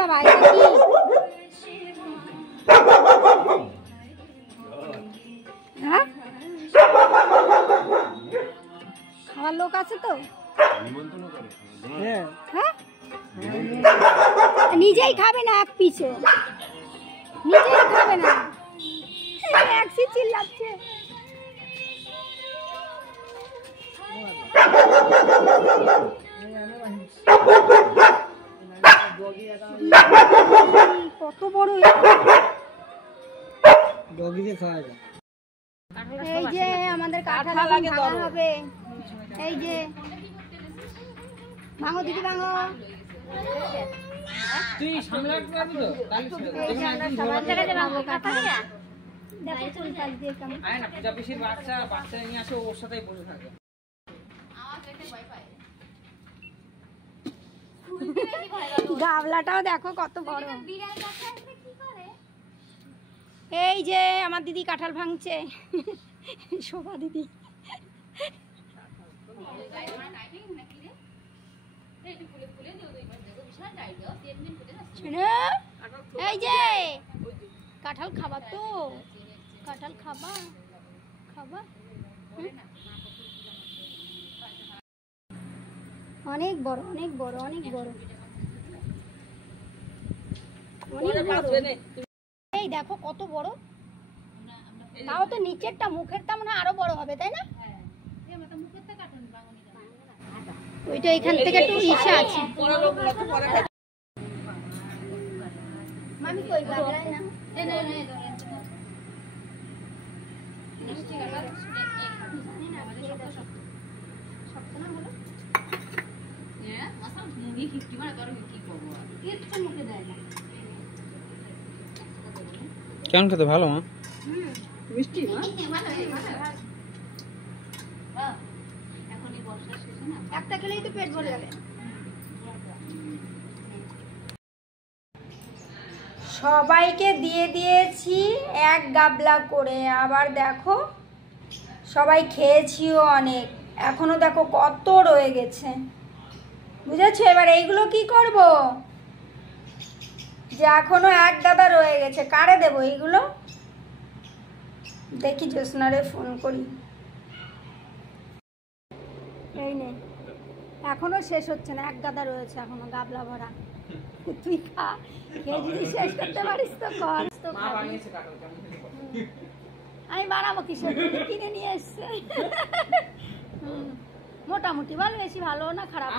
বাবা এটা কি? হ্যাঁ খাওয়ার লোক আছে তো? হ্যাঁ নিজেই খাবে না, এক পিছু নিজেই খাবে না, একসি চিল্লাচ্ছে। কত বড় এই যে আমাদের কাঁঠাল ভাঙা হবে। এই যে ভাঙো দিদি ভাঙো। তুই সামলাতে পারবি তো? দেখো চুল কাট দিয়ে কেমন। আয় না পূজা পিসির বাচ্চা নিয়ে আসে, ওর সাথেই বসে থাকে। গাবলাটাও দেখো কত বড়। এই যে আমার দিদি কাঁঠাল ভাঙছে, শোভা দিদি। এই যে কাঁঠাল খাবা তো? কাঁঠাল খাবা? খাবা? অনেক বড় অনেক বড় অনেক বড় অনেক বড়। এই দেখো কত বড়, তাও তো নিচেরটা মুখেরটা মনে হয় আরো বড় হবে, তাই না? ওইটা এখান থেকে একটু ইসা আছে। মামি কই গাবলাই না? কেমন খেতে? ভালো মা, মিষ্টি একটা খেলেই তো পেট ভরে যাবে। সবাইকে দিয়ে দিয়েছি এক গাবলা করে, আবার দেখো সবাই খেয়েছিও অনেক, এখনো দেখো কত রয়ে গেছে, বুঝেছো? এবার এইগুলো কি করব, যে এখনো এক গাদা রয়ে গেছে, কারে দেবো এইগুলো? দেখি জ্যোৎস্নারে ফোন করি। এই নে, এখনো শেষ হচ্ছে না, এক গাদা রয়েছে এখনো গাবলা ভরা। তুই খা, খেয়ে যদি শেষ করতে পারিস তো কর। আমি বানাবো কিসের, কিনে নিয়ে এসছে। মোটামুটি ভালো, বেশি ভালো না খারাপ।